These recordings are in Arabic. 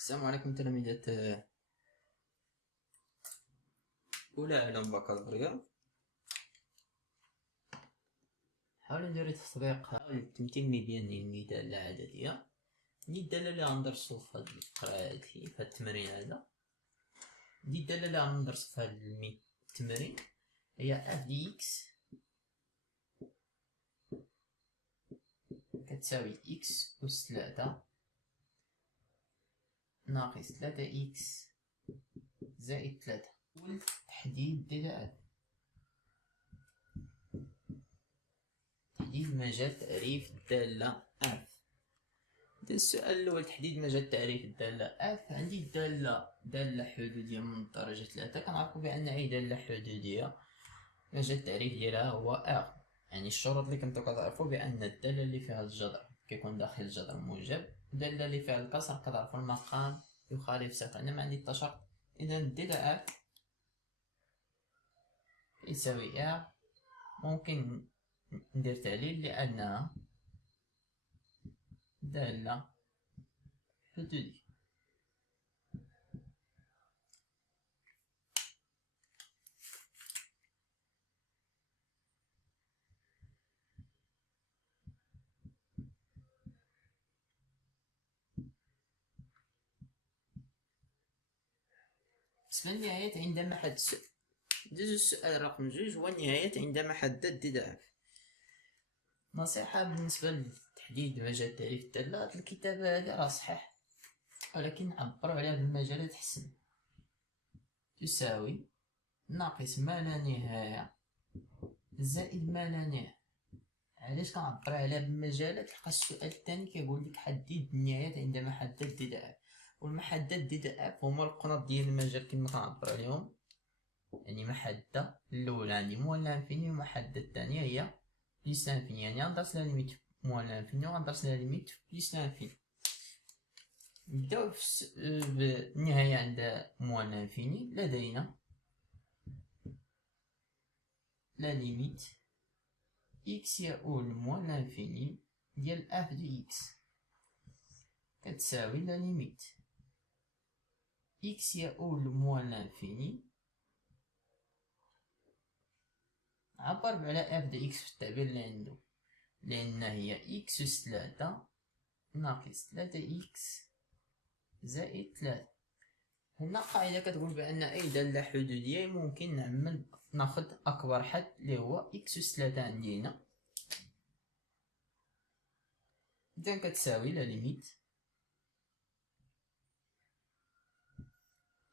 السلام عليكم تلاميذة أولى علوم بكالوريا. حاولوا نديرو تطبيق حول التمثيل المبيني للدالة العددية. الدالة اللي غندرسو في هاد القراءة هادي في هاد التمرين هذا، الدالة اللي غندرسو في هاد التمرين هي اف دي اكس كتساوي اكس أس 3 ناقص 3 اكس زائد 3. تحديد دالة تحديد مجال تعريف الدالة اف. السؤال الأول تحديد مجال تعريف الدالة اف. عندي دالة حدودية من الدرجة 3. كنعرفو بأن أي دالة حدودية مجال التعريف ديالها هو ار. يعني الشروط اللي كنتو كتعرفو بأن الدالة اللي فيها الجذر كيكون داخل الجذر موجب، الدالة اللي فيها الكسر كتعرفو المقام يخالف صفر. أنا ما عندي حتى شرط. إذا الدالة اف يساوي ار. ممكن ندير تعليل لأنها دالة حدودية. بالنسبة للنهايات عندما حدد السؤال رقم 2 هو النهايات عندما حدد دالة اف. نصيحة بالنسبة لتحديد مجال تعريف الدالة، هاد الكتابة هادي راه صحيح ولكن نعبرو عليها بالمجالات حسن. تساوي ناقص ما لا نهاية زائد ما لا نهاية. علاش كنعبر عليها بالمجالات؟ لقى السؤال الثاني كيقول لك حدد النهايات عندما حدد دي اف، والمحدد دي اف هما القناط ديال المجال كما كنعبر عليهم. يعني محدة الاولى عندي موال لانفيني، ومحدة الثانية هي بليس لانفيني. يعني غندرس لا ليميت موال لانفيني وغندرس لا ليميت بليس لانفيني. نبداو بالنهاية عند موال لانفيني. لدينا لا ليميت إكس يؤول موال لانفيني ديال اف دو إكس كتساوي لا ليميت إكس يؤول موال لانفيني. عبر على اف دو إكس في التعبير اللي عندو، لأن هي إكس أس 3 ناقص 3 إكس زائد 3. هنا قاعدة كتقول بأن أي دالة حدودية ممكن ناخد أكبر حد اللي هو إكس أس 3 عندي هنا. إذا كتساوي لا ليميت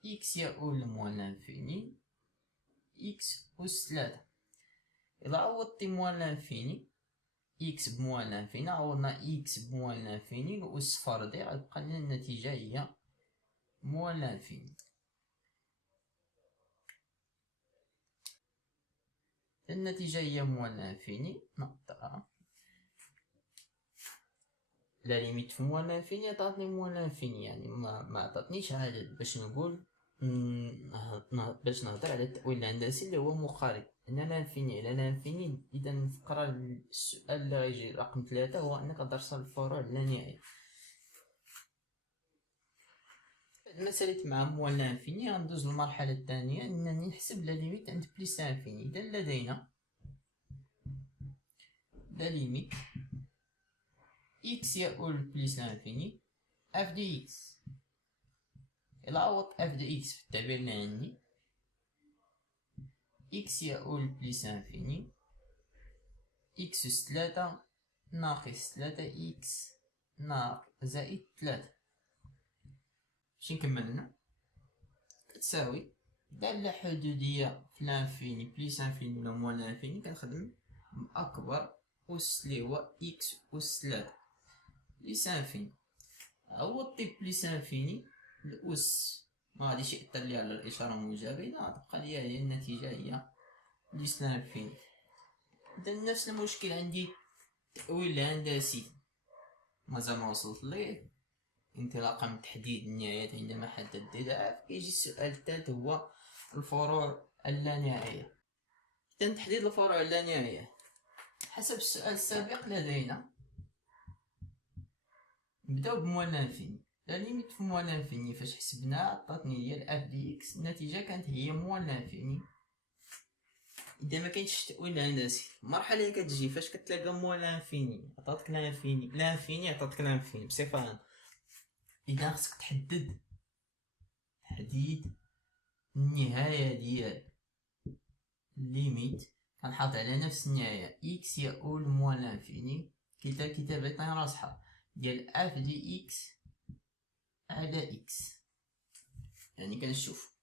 إكس يؤول موال لانفيني إكس أس 3. إذا عوضتي موال لانفيني إكس بموال لانفيني، عوضنا إكس بموال لانفيني الأس فردي، غتبقى لنا النتيجة هي موال لانفيني. النتيجة هي موال لانفيني. نقطة لا ليميت في موال لانفيني عطاتني موال لانفيني، يعني ما عطاتنيش عدد باش نقول باش نهضر على التأويل الهندسي اللي هو مقارب ان لانفيني على لانفيني. اذا الفقرة السؤال اللي غيجي رقم 3 هو انك درس الفروع اللانهائية. بعد ما ساليت مع موال لانفيني غندوز للمرحلة الثانية انني نحسب لا ليميت عند بليس لانفيني. اذا لدينا لا ليميت إكس يؤول بليس لانفيني اف دي إكس. إلا عوضت اف دي إكس في التعبير اللي عندي إكس يؤول بليس لانفيني إكس أس 3 ناقص 3 إكس زائد 3. باش نكمل هنا كتساوي دالة حدودية في لانفيني بليس لانفيني ولا موال لانفيني. كنخدم بأكبر أس اللي هو إكس أس 3 بليس لانفيني. عوضتي بليس لانفيني الأس ما غاديش يأثر لي على الإشارة الموجبة، إذا غتبقى ليا هي النتيجة هي بليس لانفيني. إذا نفس المشكل عندي التأويل الهندسي مازال ما وصلت ليه. انطلاقا من تحديد النهايات عندما حدد دي اف، كيجي السؤال الثالث هو الفروع اللانهائية. إذا تحديد الفروع اللانهائية حسب السؤال السابق لدينا نبداو بموال لانفيني. لا ليميت في موان لانفيني فاش حسبنا عطاتني ديال اف دي اكس، النتيجه كانت هي موان لانفيني. اذا ما كاينش التاويل الهندسي، المرحله اللي كتجي فاش كتلاقى موان لانفيني عطاتك لانفيني عطاتك لانفيني بصفه عامه، اذا خصك تحديد النهايه ديال ليميت، كنحط على نفس النهايه اكس يؤول موان لانفيني كتابه راصحه ديال اف دي اكس على اكس. يعني كنشوف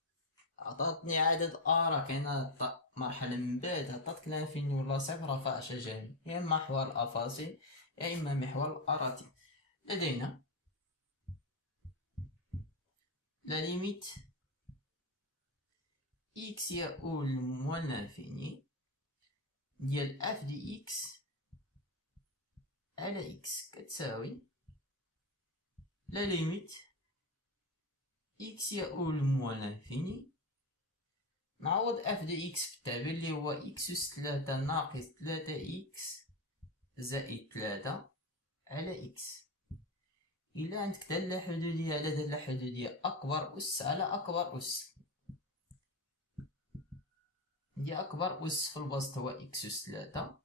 عطاتني عدد راه كاينه مرحله من بعد عطاتك لانفيني ولا صفر رفع شجري، يا اما محور الافاصيل يا اما محور الاراتي. لدينا لا ليميت اكس يؤول موان لانفيني ديال اف دي اكس على اكس كتساوي لا ليميت اكس يؤول موان لانفيني، نعوض اف دي اكس بالتعبير اللي هو اكس اس 3 ناقص 3 اكس زائد 3 على اكس. إلا عندك دالة حدودية على دالة حدودية أكبر أس على أكبر أس، دي أكبر أس في البسط هو إكس أس 3.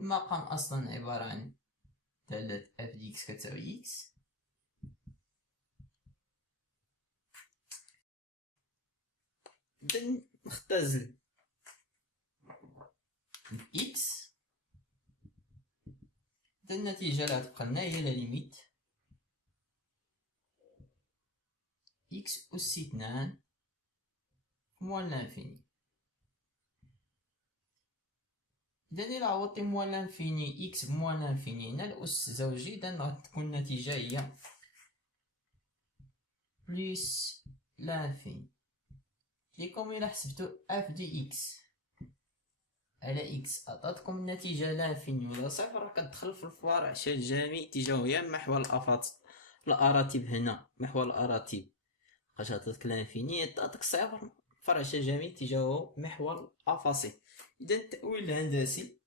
المقام أصلا عبارة عن دالة اف دي اكس كتساوي اكس، إذا نختزل اكس، إذا النتيجة اللي غتبقى لنا هي لا ليميت اكس أس 2 موان لانفيني. إذا إلا عوضتي موان لانفيني اكس بموان لانفيني هنا الأس زوجي، إذا غتكون النتيجة هي بليس لانفيني. ليكم إلا حسبتو اف دي اكس على اكس عطاتكم النتيجة لانفيني ولا صفر، كتدخل في الفرع الجامع اتجاهه يا محور الأراتب. هنا محور الأراتب فاش عطاتك لانفيني عطاتك صفر، فرع جامع اتجاهه محور الأفاصيل. إذا التأويل الهندسي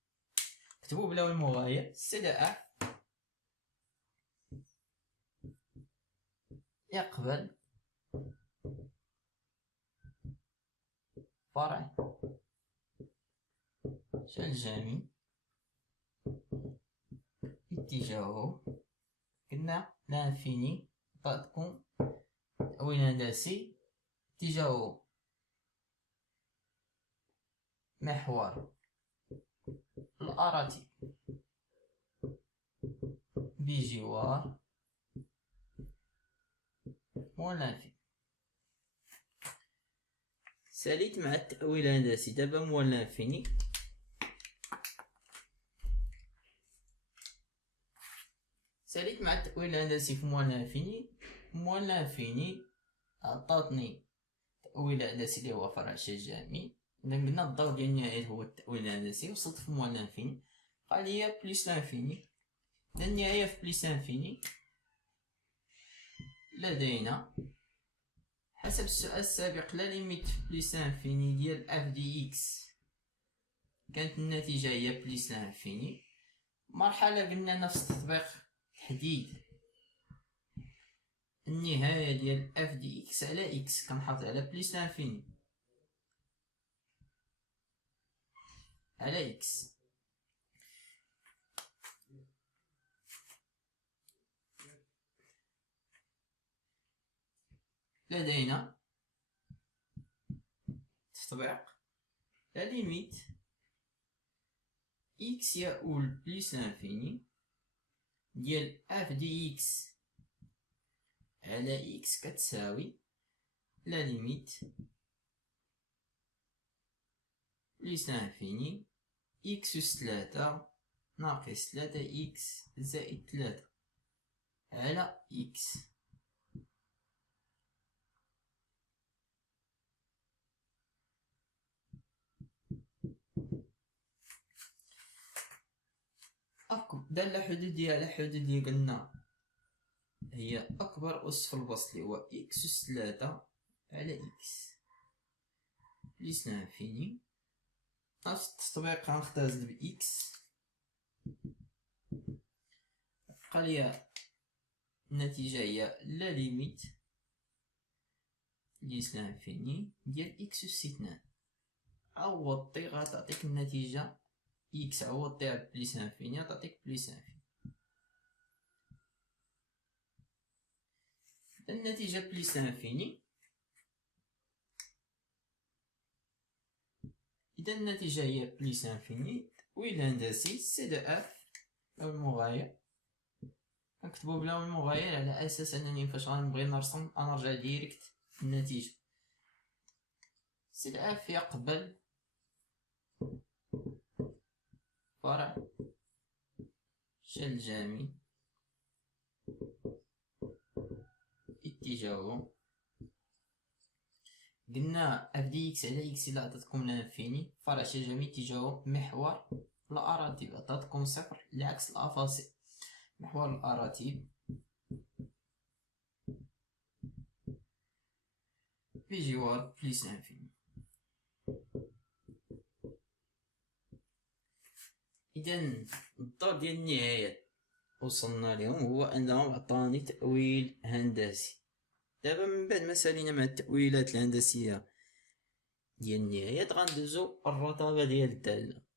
كتبوه بلا المغاير سي يقبل فرع الجامع اتجاهه قلنا لانفيني، عطاتكم تأويل هندسي اتجاهه محور الأراتب بجوار موان لانفيني. ساليت مع التأويل الهندسي دابا موان لانفيني، ساليت مع التأويل الهندسي في موان لانفيني. موان لانفيني عطاتني تأويل هندسي اللي هو فرع الجامع، إذا قلنا الضوء ديال النهاية هو التأويل الهندسي، وصلت في موان لانفيني قال لي بليس لانفيني. إذا النهاية في بليس لانفيني لدينا حسب السؤال السابق لا ليميت في بليس لانفيني ديال اف دي اكس كانت النتيجة هي بليس لانفيني. مرحلة قلنا نفس تطبيق تحديد النهاية ديال اف دي اكس على اكس، كنحط على بليس لانفيني على اكس. لدينا تطبيق لا ليميت اكس يؤول بليس لانفيني ديال اف دي اكس على اكس كتساوي لا ليميت بليس لانفيني اكس أس 3 ناقص 3 اكس زائد 3 على اكس. دالة حدودية على حدودية قلنا هي أكبر أس في البسط اللي هو إكس أس 3 على إكس بليس لانفيني. نفس التطبيق غنختزل بإكس، بقاليا النتيجة هي لا ليميت ليس لانفيني ديال إكس أس 2. عوضتي غتعطيك النتيجة إكس عوضتيها بليس انفيني غتعطيك بليس انفيني. النتيجة بليس انفيني، إذا النتيجة هي بليس انفيني. ويل هندسي سي دو اف أو المغاير، نكتبو بلا المغاير على أساس أنني فاش غنبغي نرسم غنرجع ديريكت النتيجة. سي دو اف يقبل فرع شل جامي اتجاهه، قلنا اف دي اكس على اكس إلا عطاتكم لانفيني، فرع شل جامي اتجاهه محور الأراتيب عطاتكم صفر لعكس الأفاصي. محور الأراتيب بجوار بليس انفيني. إذا الدور ديال النهايات وصلنا لهم هو أنهم عطاني تأويل هندسي. دابا من بعد ما سالينا مع التأويلات الهندسية ديال النهايات غندوزو الرتابة ديال الدالة.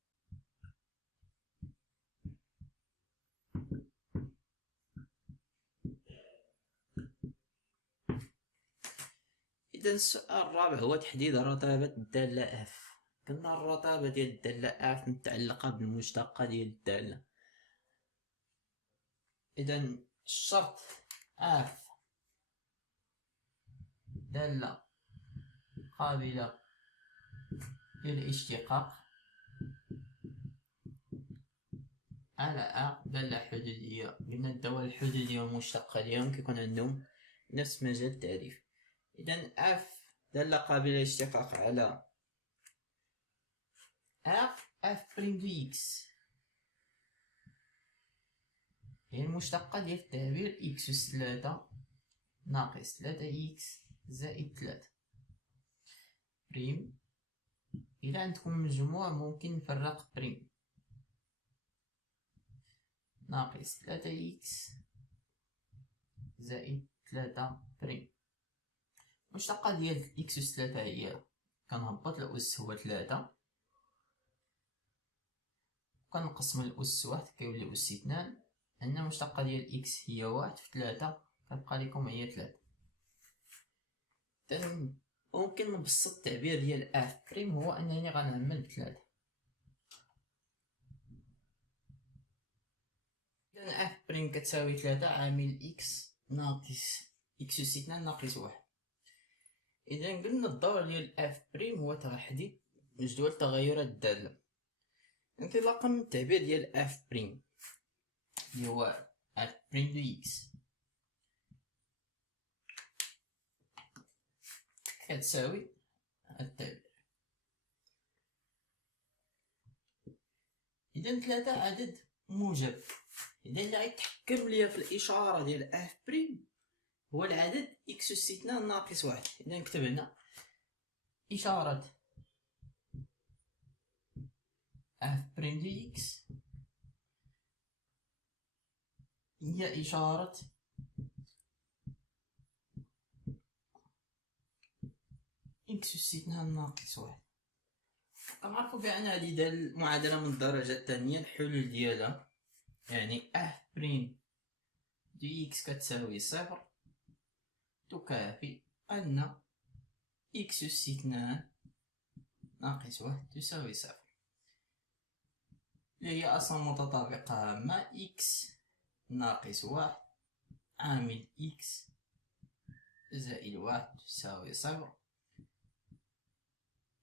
إذا السؤال الرابع هو تحديد رتابة الدالة اف. قلنا الرتابة ديال الدالة اف متعلقة بالمشتقة ديال الدالة. إذا الشرط اف دالة قابلة للاشتقاق على ا دالة حدودية. قلنا الدوال الحدودية والمشتقة ديالهم كيكون عندهم نفس مجال التعريف. إذا اف دالة قابلة للاشتقاق على اف بريم دو اكس هي المشتقة ديال التعبير اكس أس 3 ناقص 3 اكس زائد 3 بريم. إذا عندكم مجموع ممكن نفرق بريم ناقص 3 اكس زائد 3 بريم. المشتقة ديال اكس أس 3 هي كنهبط الأس هو 3 كنقسم الأس 1 كيولي أس 2. عندنا المشتقة ديال اكس هي 1 في 3 كتبقى لكم هي 3. إذن ممكن نبسط التعبير ديال اف بريم هو أنني غنعمل ب3. إذا اف بريم كتساوي 3 عامل اكس ناقص اكس أس 2 ناقص 1. إذا قلنا الدور ديال اف بريم هو تحديد جدول تغيرات الدالة. انطلاقا من التعبير ديال اف بريم اللي هو اف بريم دو اكس كتساوي التعبير. إذا 3 عدد موجب. إذا اللي غيتحكم ليا في الإشارة ديال اف بريم هو العدد اكس أس 2 ناقص 1. إذا نكتب هنا إشارة اف بريم دو اكس هي إشارة اكس أس 2 ناقص 1. كنعرفو بأن هذه المعادلة من الدرجة الثانية الحلول ديالها يعني اف بريم دو اكس كتساوي 0 تكافي أن اكس أس 2 ناقص 1 تساوي 0، اللي هي أصلا متطابقة هامة اكس ناقص 1 عامل اكس زائد 1 تساوي 0.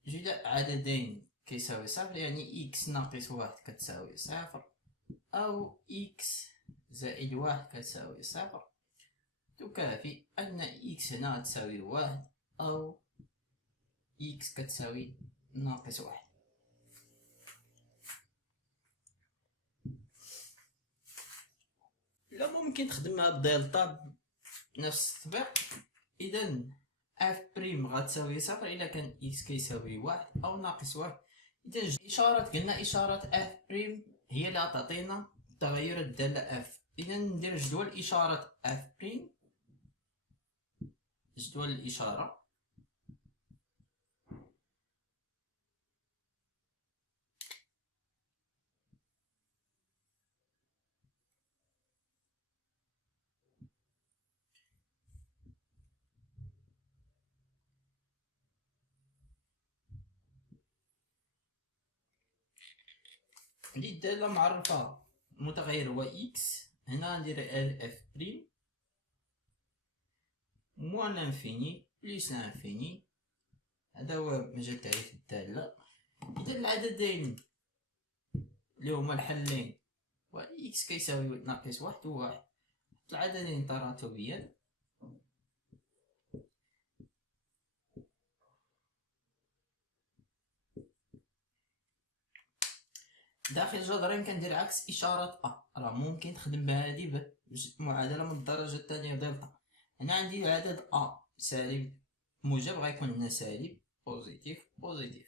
جداء عددين كيساوي 0 يعني اكس ناقص 1 كتساوي 0 أو اكس زائد 1 كتساوي 0 تكافي أن اكس هنا تساوي 1 أو اكس كتساوي ناقص 1. لا ممكن تخدمها بدلتا بنفس التطبيق. إذا اف بريم غتساوي 0 إلا كان اكس كيساوي 1 أو ناقص 1. إذا إشارة قلنا إشارة اف بريم هي اللي غتعطينا تغير الدالة اف. إذا ندير جدول إشارة اف بريم، جدول الإشارة اللي الدالة معرفة متغير هو إكس. هنا ندير ال اف بريم موان لانفيني بليس لانفيني، هذا هو مجال تعريف الدالة. إذا العددين اللي هما الحلين و إكس كيساوي ناقص واحد و واحد، العددين تراتبيا، داخل جذرين كندير عكس إشارة راه ممكن تخدم بهادي معادلة من الدرجة الثانية دلتا. هنا عندي العدد سالب موجب غيكون هنا سالب بوزيتيف بوزيتيف.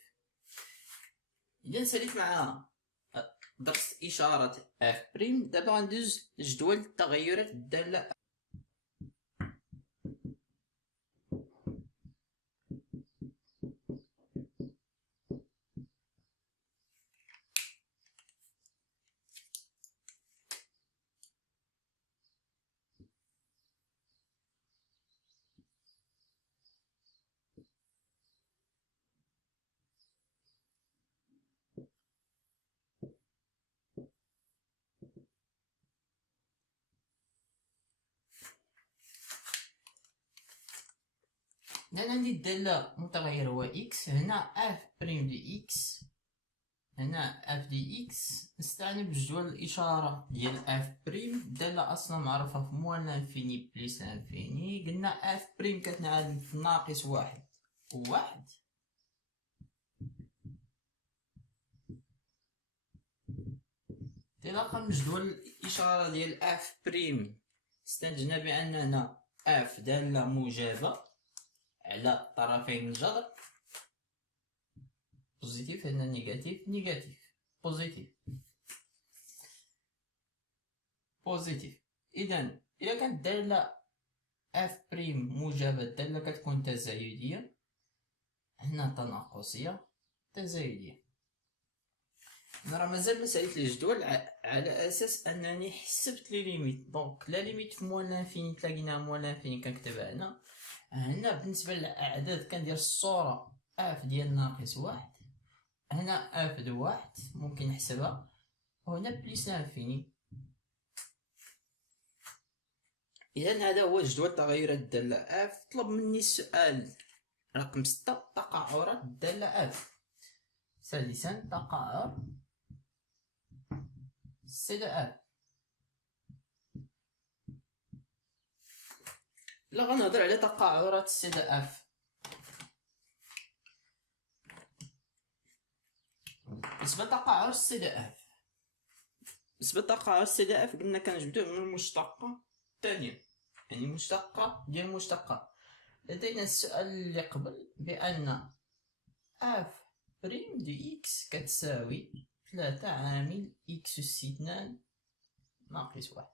إذا ساليت مع درس إشارة اف بريم، دابا غندوز لجدول تغيرات الدالة. هنا عندي الدالة متغير هو إكس، هنا اف بريم دي إكس، هنا اف دي إكس. نستعني بجدول الإشارة ديال اف بريم، الدالة أصلا معروفة في موان لانفيني بليس لانفيني. قلنا اف بريم كتنعدم في ناقص واحد وواحد. انطلاقا من جدول الإشارة ديال اف بريم استنتجنا بأننا اف دالة موجبة على طرفين الجذر، بوزيتيف هنا نيجاتيف نيجاتيف بوزيتيف بوزيتيف. إذا إلا كانت دالة اف بريم موجبة، الدالة كتكون تزايدية، هنا تناقصية تزايدية. انا راه مازال مسألة الجدول على اساس انني حسبت لي ليميت. دونك لا ليميت في موان لانفيني تلاقيناها موان لانفيني كنكتبها هنا. هنا بالنسبة للأعداد كندير الصورة اف ديال ناقص واحد، هنا اف دو واحد ممكن نحسبها، وهنا بليس لانفيني. إذا هذا هو جدول تغيرات الدالة اف. طلب مني السؤال رقم 6 تقعرات الدالة اف. ثالثا تقعر سي دو اف. لا غنهضر على تقعرات سي دو اف. بالنسبة لتقعر سي دو اف، بالنسبة لتقعر سي دو اف قلنا كنجبدوه من المشتقة الثانية، يعني مشتقة ديال مشتقة. لدينا السؤال اللي قبل بأن اف بريم دي اكس كتساوي 3 عامل اكس أس 2 ناقص واحد.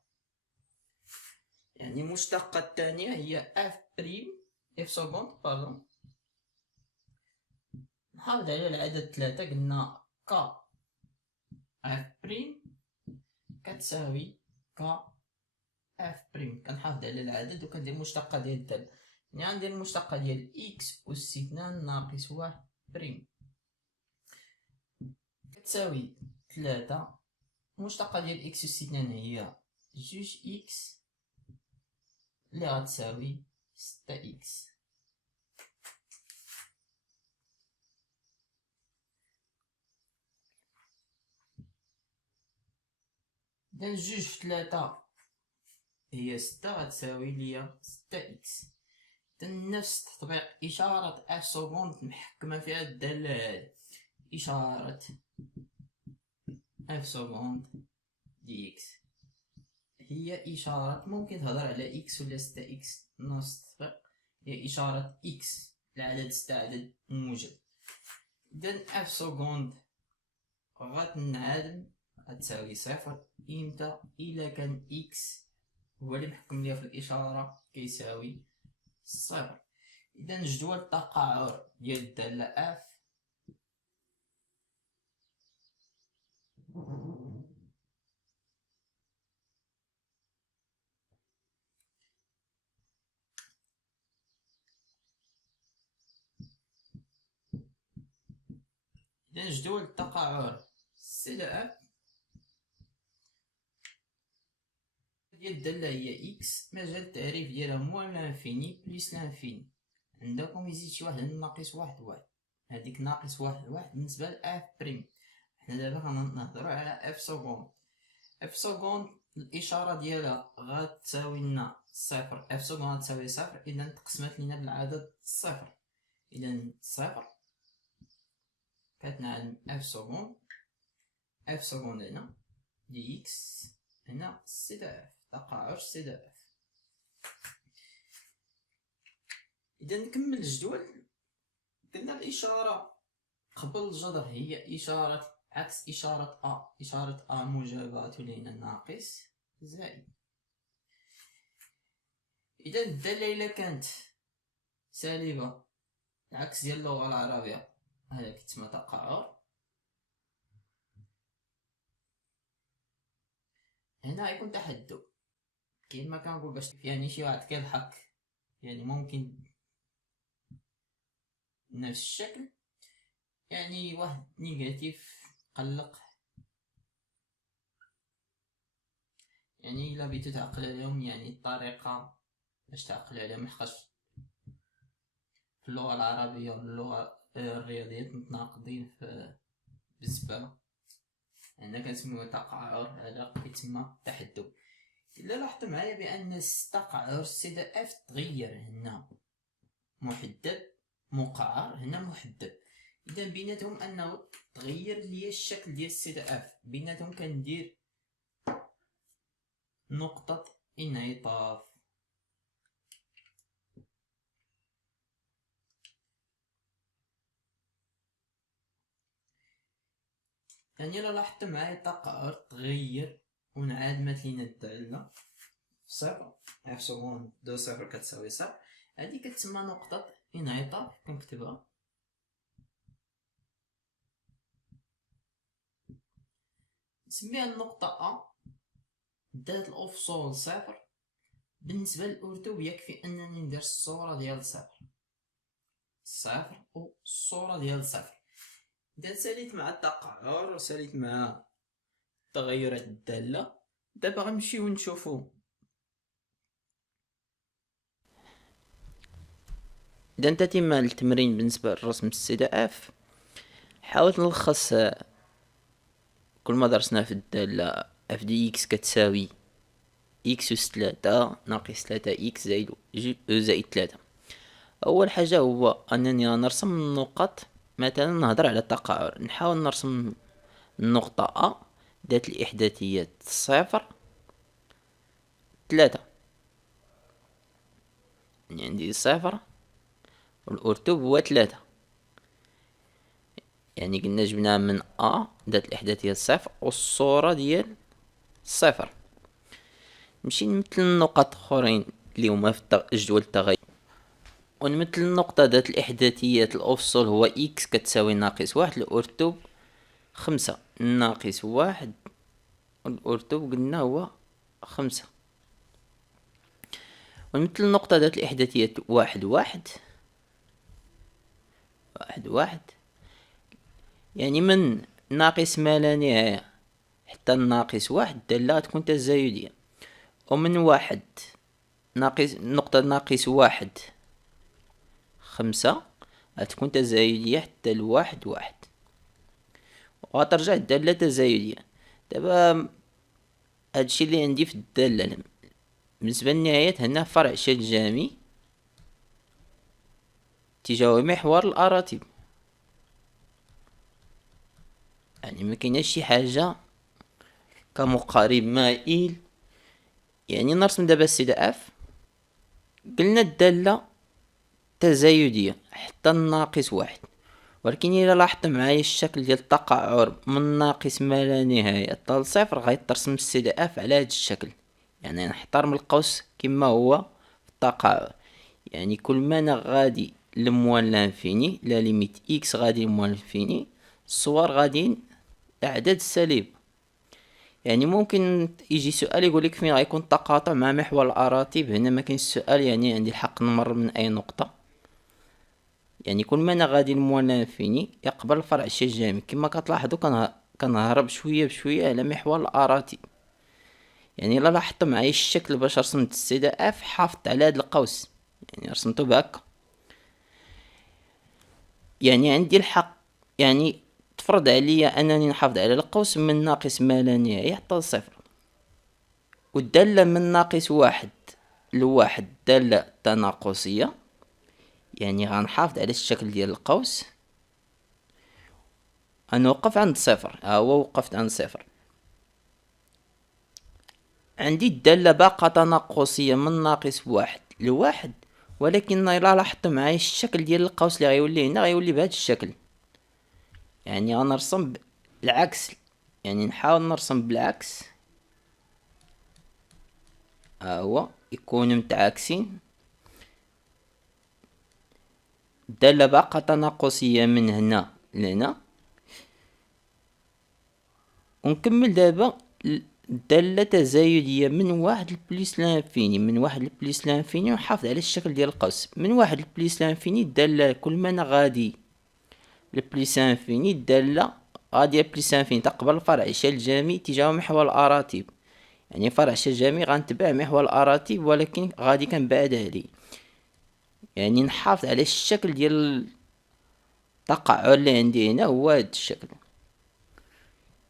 يعني المشتقة الثانية هي اف بريم اف سكوند باردون. نحافظ على العدد 3، قلنا ك اف بريم كتساوي ك اف بريم. كنحافظ على العدد وكندير المشتقة ديال الدالة، يعني غندير المشتقة ديال اكس أس 2 ناقص واحد بريم كتساوي 3. المشتقة ديال اكس أس 2 هي 2 اكس اللي غتساوي 6 اكس. إذا 2 في 3 هي 6 غتساوي ليا 6 اكس. إذا نفس تطبيق إشارة اف سكوند محكمة فيها الدالة هادي، إشارة اف سكوند دي اكس هي إشارة، ممكن تهضر على اكس ولا 6 اكس نفس التطبيق، هي إشارة اكس العدد 6 عدد موجب. إذا اف سكوند غتنعدم تساوي صفر إمتى؟ إلا كان إكس هو اللي محكم ليا في الإشارة كيساوي صفر. إذا جدول التقاعر ديال الدالة اف إذا جدول التقاعر سي دو اف ديال الدالة هي إكس، مجال التعريف ديالها موان لانفيني بليس لانفيني. عندكم يزيد شي واحد ناقص واحد واحد، هاديك ناقص واحد واحد بالنسبة لأف بريم. حنا دابا غنهضرو على اف سكوند. اف سكوند الإشارة ديالها غتساوي لنا صفر، اف سكوند غتساوي صفر، إذا تقسمات لينا بالعدد صفر. إذا صفر كتنعدم اف سكوند، اف سكوند هنا دي إكس، هنا سي دو اف، تقاعر سي دو اف. إذا نكمل الجدول. قلنا الإشارة قبل الجذر هي إشارة عكس إشارة أ، إشارة أ موجبة لينا ناقص زائد. إذا الدالة إلا كانت سالبة العكس ديال اللغة العربية هذا كيتسمى تقاعر. هنا غيكون تحدب، كاين ما كنقول باش يعني شي واحد كيضحك، يعني ممكن نفس الشكل، يعني واحد نيجاتيف قلق، يعني الا بغيتو تعقل عليهم يعني الطريقة باش تعقل عليهم، لحقاش في اللغة العربية واللغة الرياضيات متناقضين في بالزبالة. هنا كنسميوه تقاعر، هذا كيتسمى تحدب. إلا لاحظت معايا بأن تقاعر سي دو اف تغير، هنا محدد، مقعر هنا محدد. إذا بيناتهم أنه تغير ليا الشكل ديال سي دو اف، بيناتهم كندير نقطة انعطاف. يعني إلا لاحظت معايا تقاعر تغير وانعدمت لينا الدالة صفر، اف سكوند دو صفر كتساوي صفر، هادي كتسمى نقطة انعطاف. كنكتبها نسميها النقطة أ. دالة الأفصول صفر، بالنسبة للأرتوب يكفي أنني ندير الصورة ديال صفر صفر والصورة ديال صفر. إذا ساليت مع التقاعر وساليت مع تغيرات الدالة، دابا غنمشيو نشوفو. إذا تتم التمرين بالنسبة للرسم السي دو اف، حاولت نلخص كل ما درسناه في الدالة اف دي اكس كتساوي اكس أس 3 ناقص 3 اكس زائد 3. أول حاجة هو أنني نرسم النقط. مثلا نهضر على التقاعر، نحاول نرسم النقطة أ ذات الإحداثيات صفر 3، يعني عندي صفر والأرتوب هو 3، يعني قلنا جبناها من أ ذات الإحداثيات صفر والصورة ديال صفر. نمشي نمثل النقط اخرين اللي هما في جدول التغير، ونمثل النقطة ذات الإحداثيات الأفصل هو إكس كتساوي ناقص واحد، الأرتوب 5 ناقص واحد، والأرتوب قلنا هو 5. ونمثل النقطة ذات الإحداثيات واحد واحد واحد واحد، يعني من ناقص ما لا نهاية حتى الناقص واحد الدالة تكون تزايدية، ومن واحد ناقص نقطة ناقص واحد 5 غتكون تزايدية حتى الواحد واحد، وغترجع الدالة تزايدية. دابا هادشي اللي عندي في الدالة. بالنسبة للنهايات هنا فرع شاد جامي اتجاه محور الأراتب، يعني مكايناش شي حاجة كمقارب مائل. يعني نرسم دابا السي دو اف، قلنا الدالة تزايدية حتى الناقص واحد، ولكن الا لاحظت معايا الشكل ديال التقعر من ناقص ما لا نهايه حتى لصفر غيترسم السي دي اف على هذا الشكل. يعني نحترم القوس كما هو في التقعر، يعني كل ما انا غادي لموال لانفيني لا ليميت اكس غادي لموال لانفيني الصور غاديين اعداد السالب. يعني ممكن يجي سؤال يقول لك فين غيكون التقاطع مع محور الاراتب. هنا ما كاينش السؤال، يعني عندي الحق نمر من اي نقطه. يعني كل ما انا غادي لموال لانفيني يقبل الفرع الشجامي كما كتلاحظوا كنهرب شويه بشويه على محور الاراتب. يعني الا لاحظت معايا الشكل باش رسمت السي دي اف حافظت على هذا القوس، يعني رسمته بهكا. يعني عندي الحق يعني تفرض عليا انني نحافظ على القوس من ناقص ما لا نهايه حتى لصفر. والداله من ناقص واحد لواحد داله تناقصيه، يعني غنحافظ على الشكل ديال القوس. غنوقف عند صفر، ها هو وقفت عند صفر. عندي الدالة باقة تناقصية من ناقص واحد لواحد، ولكن إلا لاحظت معايا الشكل ديال القوس اللي غيولي هنا غيولي بهذا الشكل. يعني غنرسم بالعكس، يعني نحاول نرسم بالعكس، ها هو يكونوا متعاكسين. الدالة باقة تناقصية من هنا لهنا. ونكمل دابا الدالة تزايدية من واحد لبليس لانفيني، من واحد لبليس لانفيني، ونحافظ على الشكل ديال القوس. من واحد لبليس لانفيني الدالة كل ما انا غادي لبليس انفيني الدالة غادية بليس انفيني تقبل الفرع الشجامي تجاه محور الاراتب. يعني فرع الشجامي غنتبع محور الاراتب ولكن غادي كنبعد عليه. يعني نحافظ على الشكل ديال التقعر اللي عندي هنا هو هذا الشكل.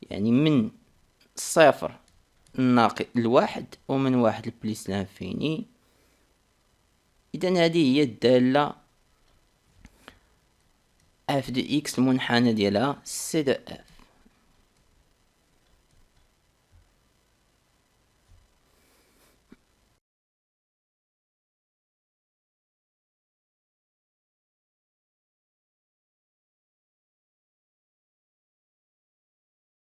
يعني من صفر ناقص الواحد ومن واحد لبليس لانفيني. اذا هذه هي الدالة اف دو اكس المنحنى ديالها سي دو اف.